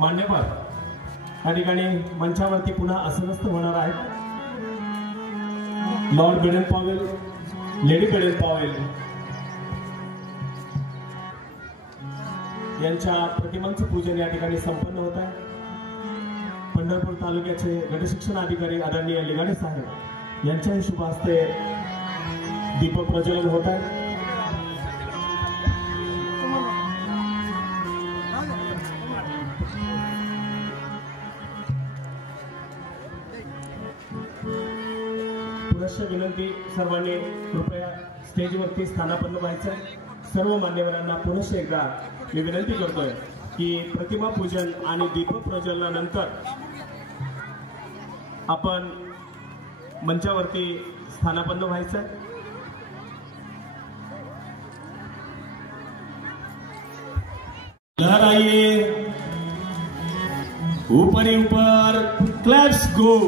मान्यवर या ठिकाणी मंचावरती पुन्हा आसनस्थ होणार आहेत. Lord Baden Powell, lady Baden Powell यांच्या प्रतिमांचं पूजन या ठिकाणी संपन्न होत आहे. पंढरपूर तालुक्याचे गटशिक्षण अधिकारी आदरणीय लिगाडे साहेब यांच्याही शुभ हस्ते दीपक प्रज्वलन होत आहे. पुनश्च विनंती, सर्वांनी कृपया स्टेजवरती स्थानापन्न व्हायचं. सर्व मान्यवरांना पुनश्च एकदा मी विनंती करतोय की प्रतिमा पूजन आणि दीपक प्रज्वलनानंतर आपण मंचावरती स्थानापन्न व्हायचं. लहर आइए, ऊपर ही ऊपर, क्लैप्स गो.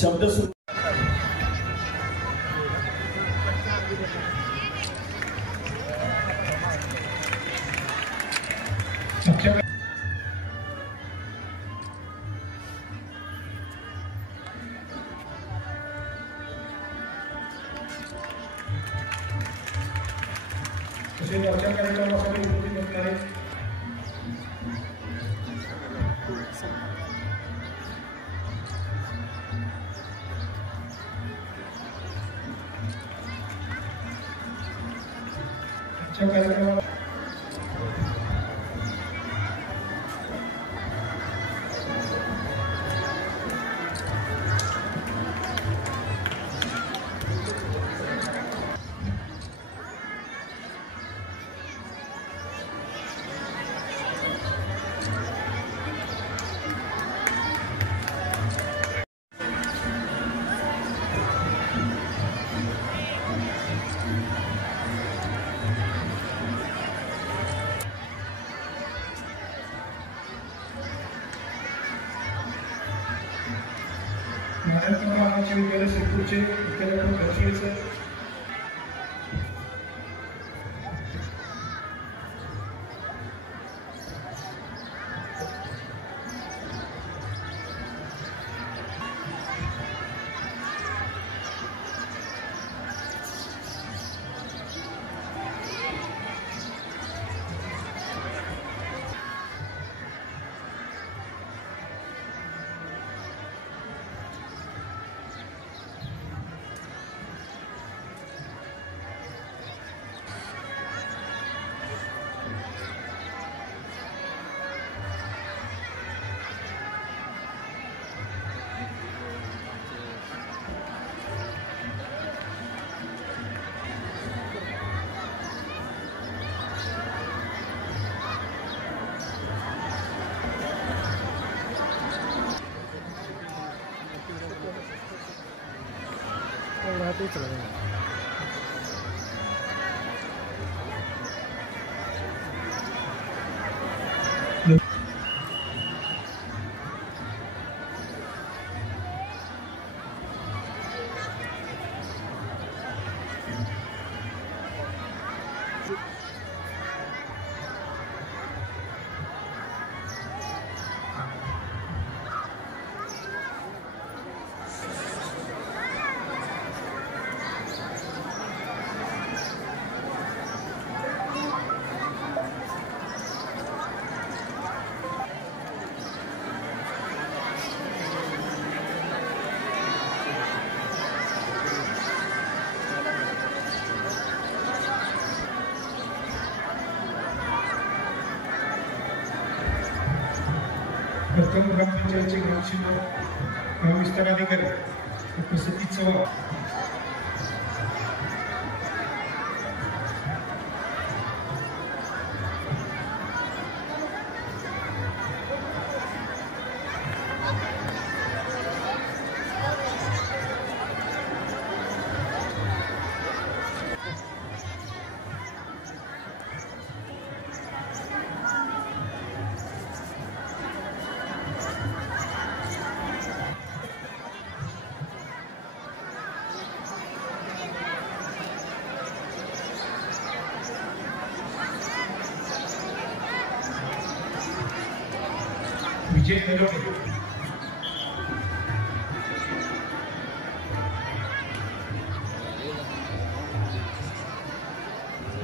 शब्द प्रथम ग्रामपंचायतचे ग्रामसेवक ग्राम विस्तार अधिकारी प्रसिद्धी चव्हाण, विजय नरोटे,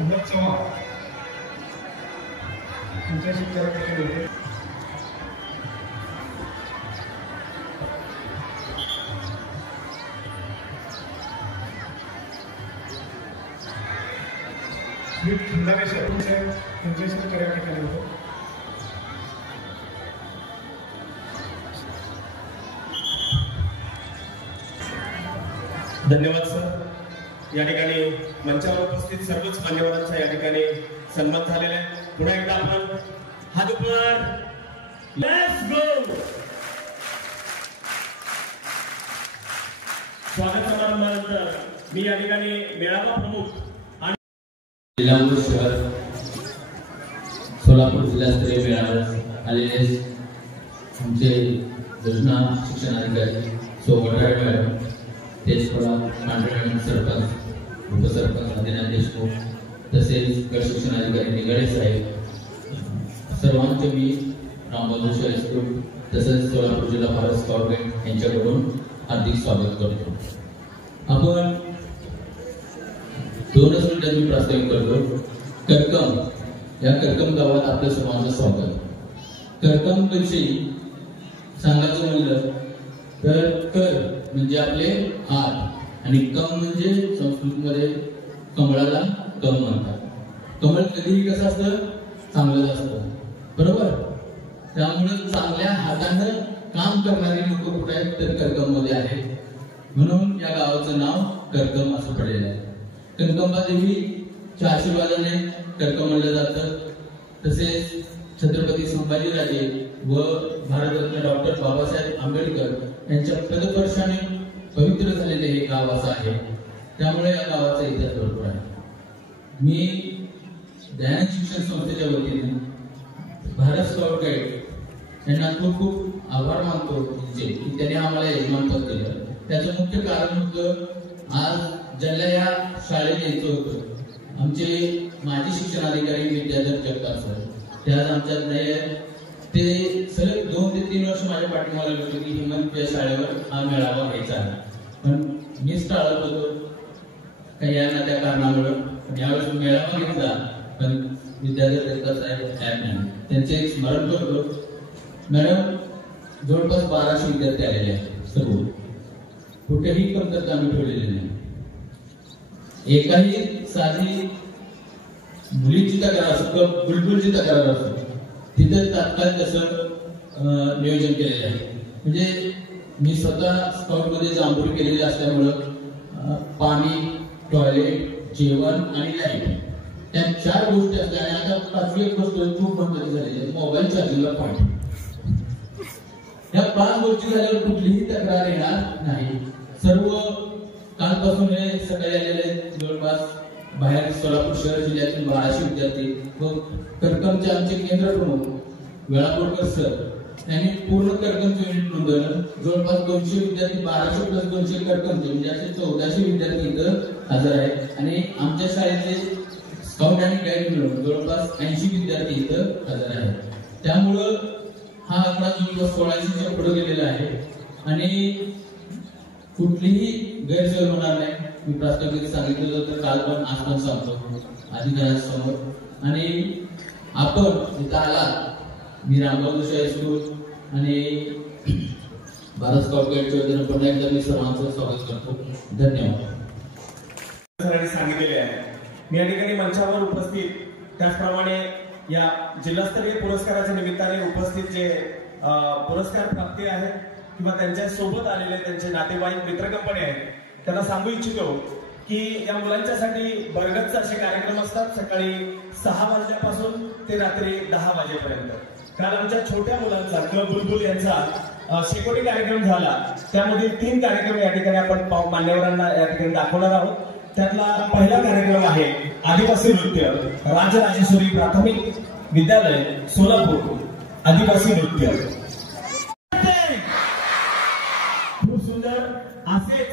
अमर चव्हाण यांच्याशी चर्चा केली होती. खंडारे सर यांच्याशी चर्चा केली होती. धन्यवाद सर. या ठिकाणी मंचावर उपस्थित सर्वच मान्यवरांचा या ठिकाणी सन्मान झालेला आहे. पुन्हा एकदा आपण हात वर, लेट्स गो. स्वागत समारंभानंतर मी या ठिकाणी मेळावा प्रमुख आणि जिल्हा शहर सोलापूर जिल्हास्तरीय मेळाव्यात आलेले आमचे योजना शिक्षण अधिकारी सोबत मॅडम, तेजपुरा पांढरे सरपंच, उपसरपंच आदिनाथ देशमुख, तसेच गट शिक्षण अधिकारी निगडे साहेब, सर्वांचे मी रामबंधू हायस्कूल तसेच सोलापूर जिल्हा भारत स्काउट गाईड यांच्याकडून हार्दिक स्वागत करतो. आपण दोनच मिनिटात मी प्रास्ताविक करतो. करकम या करकम गावात आपल्या सर्वांचं स्वागत. करकम विषयी सांगायचं म्हणलं तर कर म्हणजे आपले हात आणि कम म्हणजे संस्कृतमध्ये कमळाला कम म्हणतात. कमळ कधीही कसं असतं, चांगलं असतं, बरोबर. त्यामुळे चांगल्या हातानं काम करणारी लोक कुठे आहेत तर करकम मध्ये आहेत. म्हणून या गावाचं नाव करकम असं पडलेलं आहे. कनकंबा देवीच्या आशीर्वादाने करकम म्हणलं जातं. तसेच छत्रपती संभाजीराजे व भारतरत्न डॉक्टर बाबासाहेब आंबेडकर यांच्या पदस्पर्शाने पवित्र झालेले हे गाव असं आहे. त्यामुळे या गावाचा इतिहास भरपूर आहे. मी दयानंद शिक्षण संस्थेच्या वतीने भारत स्काउट गाईड यांना खूप खूप आभार मानतो की त्यांनी आम्हाला यजमानपद दिलं. त्याचं मुख्य कारण होतं, आज ज्याला या शाळेत यायचं होतं आमचे माजी शिक्षणाधिकारी विद्याधर जगताप सर, ते आज आमच्यात नाही आहेत. ते सलग 2 ते 3 वर्ष माझ्या पाठीमागे लागले होते की हेमंत या शाळेवर हा मेळावा व्हायचा आहे, पण मीच टाळत होतो काही यांना त्या कारणामुळे. यावेळेस मेळावा घेतला पण विद्याधर जगताप साहेब नाही. त्यांचे एक स्मरण करतो. मॅडम, जवळपास 1200 विद्यार्थी आलेले आहेत. सर्व कुठेही कमतरता आम्ही ठेवलेली नाही. एकाही साधी मुलीची तक्रार असो किंवा बुलबुलची तक्रार असो तिथे तात्काळ तसं नियोजन केलेलं आहे. म्हणजे मी स्वतः स्काउट मध्ये जांभूळ केलेली असल्यामुळं पाणी, टॉयलेट, जेवण आणि लाईट या 4 गोष्टी असल्या. आणि आता 5वी एक गोष्ट खूप महत्वाची झालेली आहे, मोबाईल चार्जिंगला पॉईंट. या 5 गोष्टी झाल्यावर कुठलीही तक्रार येणार नाही. सर्व कालपासून हे सकाळी आलेले जवळपास बाहेर सोलापूर शहर जिल्ह्यातील 1200 विद्यार्थी व करकमचे आमचे केंद्र प्रमुख वेळापूरकर सर यांनी पूर्ण करकमचे युनिट नोंदवलं. जवळपास 200 विद्यार्थी 1200 प्लस 200 करकमचे म्हणजे असे 1400 विद्यार्थी इथं हजर आहेत आणि आमच्या शाळेचे स्काउट आणि गाईड मिळून जवळपास 80 विद्यार्थी इथं हजर आहेत. त्यामुळं हा आकडा जवळपास 1600च्या पुढे गेलेला आहे आणि कुठलीही गैरसोय होणार नाही. मी प्रास्ताविक सांगितलं होतं काल पण आज पण सांगतो अधिकाऱ्यांसमोर. आणि आपण इथं आला, मी रामबाबू हायस्कूल आणि भारत स्काउट गाईडच्या वतीनं पुन्हा एकदा मी सर्वांचं स्वागत करतो. धन्यवाद. सरांनी सांगितलेले आहे. मी या ठिकाणी मंचावर उपस्थित त्याचप्रमाणे या जिल्हास्तरीय पुरस्काराच्या निमित्ताने उपस्थित जे पुरस्कार प्राप्ती आहेत किंवा त्यांच्या सोबत आलेले त्यांचे नातेवाईक मित्र कंपनी आहेत त्यांना सांगू इच्छितो की या मुलांच्यासाठी बरगतचे असे कार्यक्रम असतात सकाळी 6 वाजल्यापासून ते रात्री 10 वाजेपर्यंत. काल आमच्या छोट्या मुलांचा क्लब बुलबुल यांचा शेकोटी कार्यक्रम झाला. त्यामध्ये 3 कार्यक्रम या ठिकाणी आपण मान्यवरांना या ठिकाणी दाखवणार आहोत. त्यातला पहिला कार्यक्रम आहे आदिवासी नृत्य, राजराजेश्वरी प्राथमिक विद्यालय सोलापूर आदिवासी नृत्य. खूप सुंदर असेच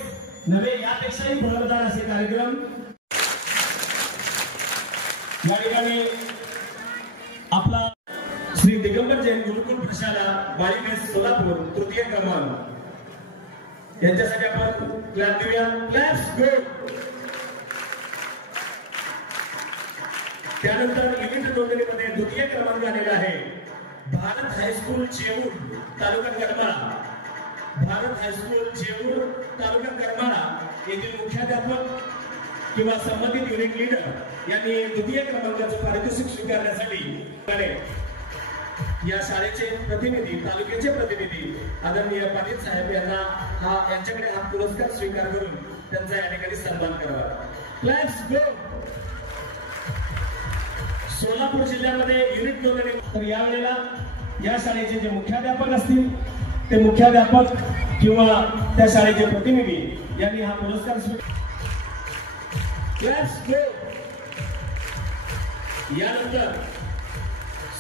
नवे यापेक्षाही भरमसाठ असे कार्यक्रम या ठिकाणी आपला श्री दिगंबर जैन गुरुकुल प्रशाला बाळीमेस सोलापूर तृतीय क्रमांक यांच्यासाठी आपण क्लॅप देऊया. क्लॅप्स गो. त्यानंतर युनिट नोंदणीमध्ये द्वितीय क्रमांक आलेला आहे भारत हायस्कूल जेऊर तालुका करमाळा. भारत हायस्कूल जेऊर तालुका करमाळा येथील मुख्याध्यापक किंवा संबंधित युनिट लीडर यांनी द्वितीय क्रमांकाचं पारितोषिक स्वीकारण्यासाठी या शाळेचे प्रतिनिधी तालुक्याचे प्रतिनिधी आदरणीय पाटील साहेब यांच्याकडे हा पुरस्कार स्वीकार करून त्यांचा या ठिकाणी सन्मान करावा. क्लॅप्स गो. सोलापूर जिल्ह्यामध्ये युनिट नोंदणी तर यावेळेला या शाळेचे जे मुख्याध्यापक असतील ते मुख्याध्यापक किंवा त्या शाळेचे प्रतिनिधी यांनी हा पुरस्कार स्वीकार. यानंतर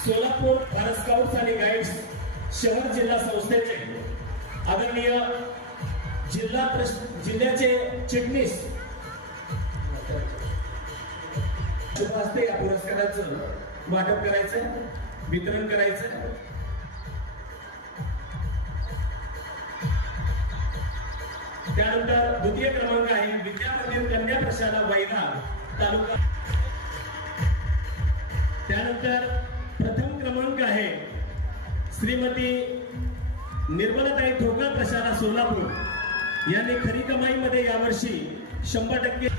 सोलापूर भारत स्काउट्स आणि गाईड्स शहर जिल्हा संस्थेचे आदरणीय जिल्ह्याचे चिटणीस हस्ते या पुरस्काराचं वाटप करायचं, वितरण करायचं. त्यानंतर द्वितीय क्रमांक आहे विद्या मंदिर कन्या प्रशाला वैदा तालुका. त्यानंतर प्रथम क्रमांक आहे श्रीमती निर्मलाताई ठोकर प्रशाला सोलापूर यांनी खरी कमाईमध्ये यावर्षी 100%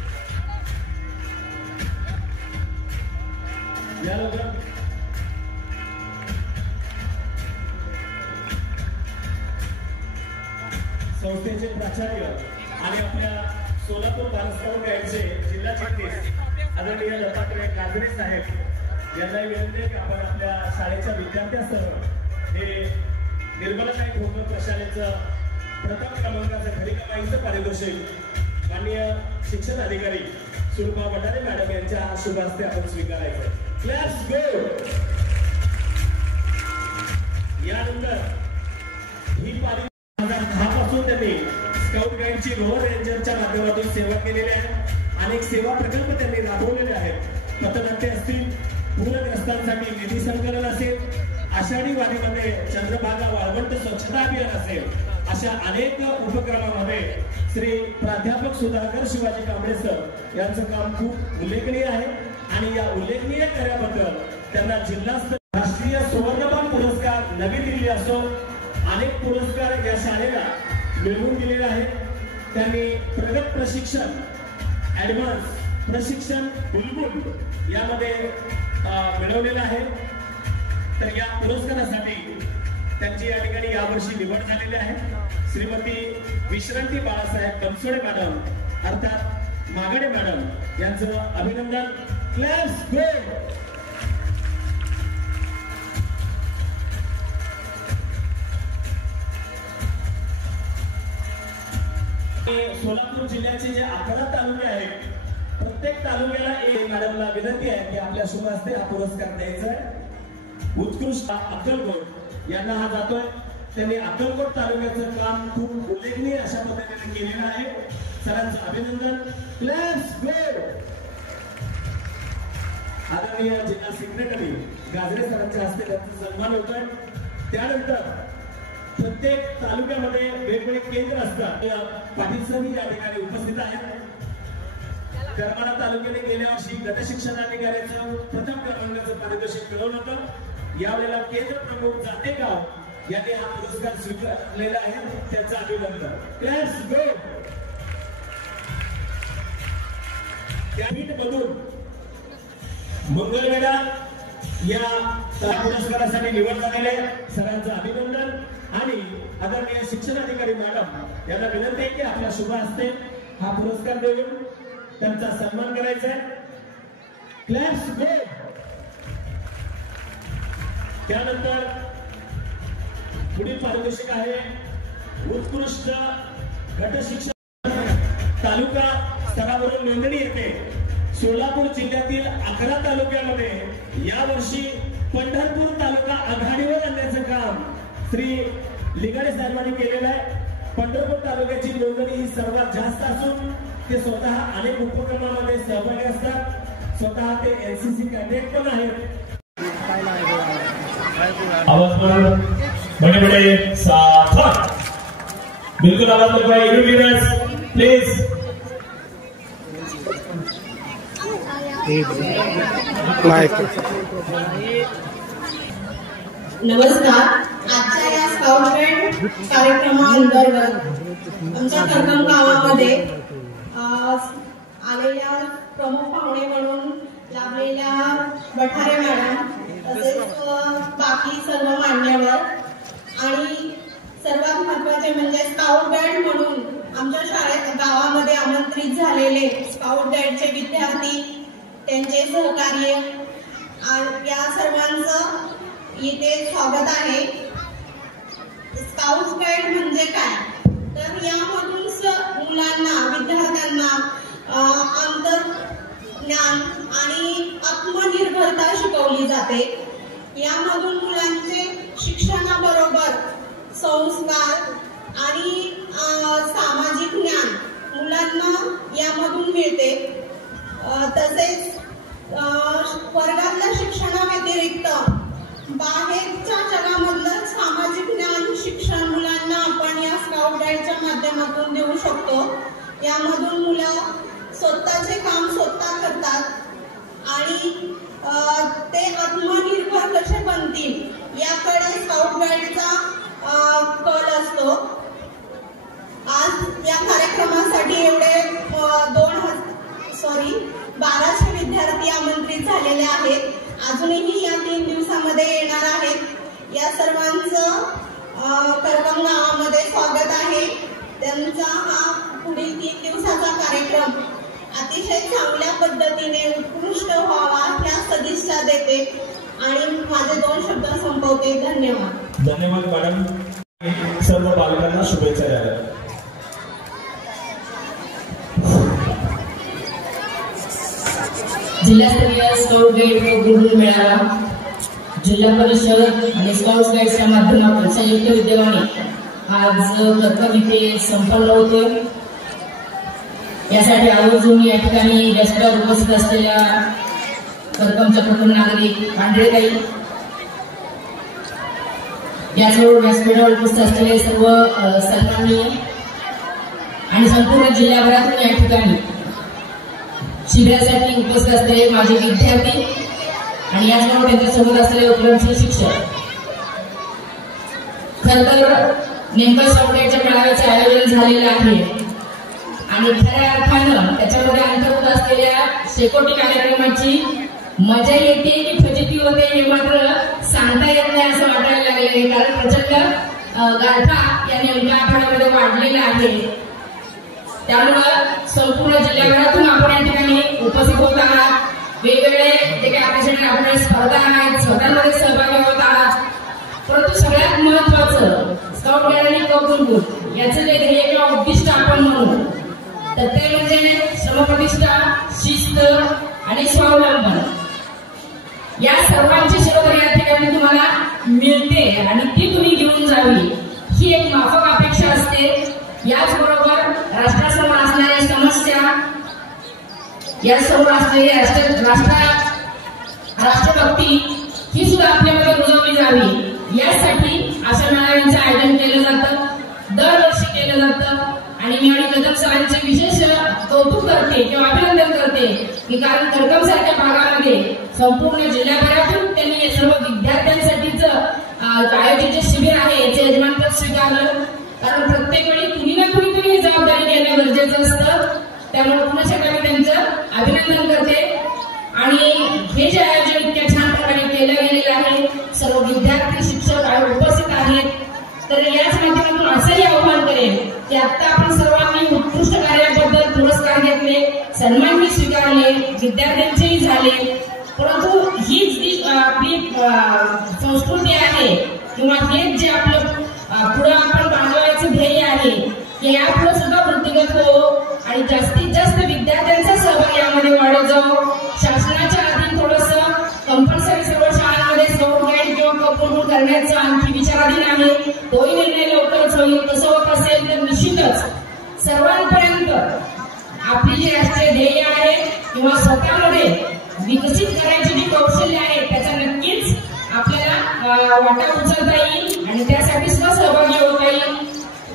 संस्थेचे प्राचार्य आणि आपल्या सोलापूर भारत स्काउट गाईडचे जिल्हा चिटणीस आदरणीय दत्तात्रय गाजरे साहेब यांना विनंती आहे की आपण आपल्या शाळेच्या विद्यार्थ्यांसह हे निर्मलाताई ठोकर प्रशालेचं प्रथम क्रमांकाचं खरी कमाईचं पारितोषिक माननीय शिक्षण अधिकारी सुरुपा भंडारे मॅडम यांच्या शुभ हस्ते आपण स्वीकारायचं. Let's go. यानंतर ही पारी 2010 पासून त्यांनी स्काउट गाईडची रोवर रेंजरच्या माध्यमातून सेवा केलेली आहे. अनेक सेवा प्रकल्प त्यांनी राबवलेले आहेत. पथनाट्य असतील, पूरग्रस्तांसाठी निधी संकलन असेल, आषाढी वारीमध्ये चंद्रभागा वाळवंट स्वच्छता अभियान असेल, अशा अनेक उपक्रमामध्ये श्री प्राध्यापक सुधाकर शिवाजी कांबळे सर यांचं काम खूप उल्लेखनीय आहे आणि या उल्लेखनीय कार्याबद्दल त्यांना जिल्हास्तरीय राष्ट्रीय सुवर्णपान पुरस्कार नवी दिल्ली असो अनेक पुरस्कार या शाळेला मिळवून दिलेले आहेत. त्यांनी प्रगत प्रशिक्षण, ऍडव्हान्स प्रशिक्षण बुलबुल यामध्ये मिळवलेलं आहे. तर या पुरस्कारासाठी त्यांची या ठिकाणी यावर्षी निवड झालेली आहे. श्रीमती विश्रांती बाळासाहेब बनसोडे मॅडम अर्थात मागडे मॅडम यांचं अभिनंदन. Let's go. सोलापूर जिल्ह्याचे जे 11 तालुके आहेत प्रत्येक तालुक्याला एक मॅडमला विनंती आहे की आपल्या शुभ हस्ते हा पुरस्कार द्यायचा आहे। उत्कृष्ट अक्कलकोट यांना हा जातोय। त्यांनी अक्कलकोट तालुक्याचं काम खूप उल्लेखनीय अशा पद्धतीने केलेलं आहे। सरांचं अभिनंदन। Let's go. आदरणीय जिल्हा सेक्रेटरी गाजरे सरांच्या हस्ते त्यांचा सन्मान होतोय। त्यानंतर प्रत्येक तालुक्यामध्ये वेगवेगळे केंद्र असतात। पाटील सर या ठिकाणी उपस्थित आहेत। करमाळा तालुक्याने गेल्या वर्षी गट शिक्षणाधिकाऱ्याचं प्रथम क्रमांकाचं पारितोषिक मिळवलं होतं। यावेळेला केंद्र प्रमुख जातेगाव यांनी हा पुरस्कार स्वीकारलेला आहे। त्यांचं अभिनंदन। Let's go. मधून मंगळवेढा या पुरस्कारासाठी निवड झालेले सरांचं अभिनंदन। आणि आदरणीय शिक्षणाधिकारी मॅडम यांना विनंती आहे की आपल्या शुभ हस्ते हा पुरस्कार देऊन त्यांचा सन्मान करायचा आहे। Let's go. त्यानंतर पुढील पारितोषिक आहे उत्कृष्ट गट शिक्षण तालुका स्तरावरून नोंदणी येते। सोलापूर जिल्ह्यातील 11 तालुक्यामध्ये यावर्षी पंढरपूर तालुका आघाडीवर आणण्याचं काम श्री लिगाडे साहेबांनी केलेलं आहे। पंढरपूर तालुक्याची नोंदणी ही सर्वात जास्त असून ते स्वतः अनेक उपक्रमांमध्ये सहभागी असतात। स्वतः ते एनसीसी कॅडेट पण आहेत। आवाज बड़े साथ बिल्कुल आवाज लगवाइए। Universe please. नमस्कार। आजच्या या स्काउट गाईड कार्यक्रमाअंतर्गत आमच्या करकम गावामध्ये आलेल्या प्रमुख पाहुणे म्हणून लाभलेल्या बठारे मॅडम तसेच बाकी सर्व मान्यवर आणि सर्वात महत्त्वाचे म्हणजे स्काउट गाईड म्हणून आमच्या शाळेत गावामध्ये आमंत्रित झालेले स्काउट गाईडचे विद्यार्थी त्यांचे सहकार्य या सर्वांचं इथे स्वागत आहे। स्काउट गाईड म्हणजे काय तर यामधून मुलांना विद्यार्थ्यांना अंतर्ज्ञान आणि आत्मनिर्भरता शिकवली जाते। यामधून मुलांचे शिक्षणाबरोबर संस्कार आणि सामाजिक ज्ञान मुलांना यामधून मिळते। तसेच वर्गातल्या शिक्षणाव्यतिरिक्त बाहेरच्या जगामधलं सामाजिक ज्ञान शिक्षण मुलांना आपण या स्काउट गाईडच्या माध्यमातून देऊ शकतो। यामधून मुलं स्वतःचे काम स्वतः करतात आणि ते आत्मनिर्भर कसे बनतील याकडे स्काउट गाईडचा कल असतो। आज या कार्यक्रमासाठी एवढे 1200 विद्यार्थी आमंत्रित झालेले आहेत। अजूनही या 3 दिवसामध्ये येणार आहेत। या सर्वांचं करकम गावामध्ये स्वागत आहे। त्यांचा हा पुढील 3 दिवसाचा कार्यक्रम अतिशय चांगल्या पद्धतीने उत्कृष्ट व्हावा ह्या सदिच्छा देते आणि माझे 2 शब्द संपवते। धन्यवाद। धन्यवाद मॅडम। सर्व बालकांना शुभेच्छा द्या। जिल्हास्तरीय स्काउट गाईड गुरुकुल मेळावा जिल्हा परिषद आणि स्काउट गाईडच्या माध्यमातून संयुक्त विद्यमाने आज करकम इथे संपन्न होतोय। यासाठी आवर्जून या ठिकाणी व्यासपीठावर उपस्थित असलेल्या करकमच्या प्रमुख नागरिक पांढरेताई याचबरोबर व्यासपीठावर उपस्थित असलेले सर्व सन्माननीय आणि संपूर्ण जिल्ह्याभरातून या ठिकाणी शिबिरासाठी उपस्थित असलेले माझे विद्यार्थी आणि याचबरोबर त्यांच्यासोबत असलेले उपलब्ध शिक्षक। खरं तर नेमकं स्काउट गाईडच्या मेळाव्याचे आयोजन झालेलं आहे आणि खऱ्या अर्थानं त्याच्यामध्ये अंतर्भूत असलेल्या शेकोटी कार्यक्रमाची मजा येते की फजिती होते हे मात्र सांगता येत नाही असं वाटायला लागले। कारण प्रचंड गारठा या नेमक्या आठवड्यामध्ये वाढलेला आहे। त्यामुळं संपूर्ण जिल्ह्याभरातून आपण या ठिकाणी उपस्थित होत आहात। वेगवेगळे जे काही आपल्यासाठी आपल्या स्पर्धा आहेत स्पर्धांमध्ये सहभागी होत आहात। परंतु सगळ्यात महत्वाचं स्काउट गाईड आणि कौतुक याचं जे ध्येय किंवा उद्दिष्ट आपण म्हणू तर ते म्हणजे श्रमप्रतिष्ठा, शिस्त आणि स्वावलंबन या सर्वांची शिरोधारी या ठिकाणी तुम्हाला मिळते आणि ती तुम्ही घेऊन जावी ही एक माफक अपेक्षा असते. याचबरोबर राष्ट्रासमोर असणाऱ्या समस्या, यासमोर असलेली राष्ट्रभक्ती ही सुद्धा आपल्यामध्ये रुजवली जावी यासाठी अशा मेळाव्यांचं आयोजन केलं जातं, दरवर्षी केलं जातं. आणि मी आणि कदम सरांचे विशेष कौतुक करते किंवा अभिनंदन करते की कारण करकम सारख्या भागामध्ये संपूर्ण जिल्ह्याभरातून त्यांनी हे सर्व विद्यार्थ्यांसाठीच आयोजित जे शिबिर आहे याचे यजमानपद स्वीकारलं. कारण प्रत्येक वेळी कुणी ना कुणीतरी ही जबाबदारी घेणं गरजेचं असतं. त्यामुळे पुन्हा एकदा मी त्यांचं अभिनंदन करते. आणि हे जे आयोजन इतक्या छान प्रकारे केलं गेलेलं आहे, सर्व विद्यार्थी शिक्षक उपस्थित आहेत. तर याच माध्यमातून असंही आवाहन करेन की आता आपण सर्वांनी उत्कृष्ट कार्याबद्दल पुरस्कार घेतले, सन्मानही स्वीकारले, विद्यार्थ्यांचेही झाले. परंतु हीच जी आपली संस्कृती आहे किंवा हेच जे आपलं पुढे आपण बांधवायचं ध्येय आहे की यापुढे सुद्धा वृत्तिगत हो आणि जास्तीत जास्त विद्यार्थ्यांचा सहभाग यामध्ये वाढत जाऊ. शासनाच्या अधीन थोडंसं कंपल्सरी सर्व शाळांमध्ये स्काउट गाईड किंवा कौतुक करण्याचा आणखी विचाराधीन आहे. तोही निर्णय लवकरच होईल. तसं होत असेल तर निश्चितच सर्वांपर्यंत आपली जी राष्ट्रीय ध्येय आहे किंवा स्वतःमध्ये विकसित करायची जी कौशल्य आहे त्याचा नक्कीच आपल्याला वाटा उचलता येईल आणि त्यासाठी सुद्धा सहभागी होता येईल.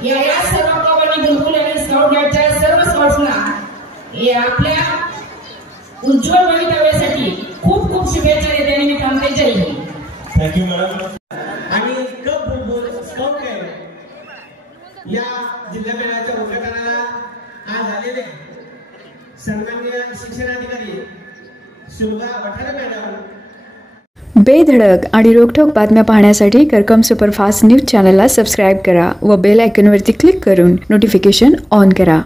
या सर्व कवानी गुरुकुल आणि स्काउट गाईडच्या सर्व स्काउट्सना आपल्या उज्ज्वल भवितव्यासाठी खूप खूप शुभेच्छा देते आणि मी थांबते. जय हिंद. Thank you madam. आणि कप फुटबॉल स्काउट गाईड या जिल्हा मेळाव्याच्या उद्घाटनाला आज आलेले सन्माननीय शिक्षणाधिकारी शोभा वठारे मॅडम. बेधडक आणि रोखठोक बातम्या पाहण्यासाठी करकम सुपरफास्ट न्यूज चॅनलला सबस्क्राईब करा व बेल आयकॉनवरती क्लिक करून नोटिफिकेशन ऑन करा.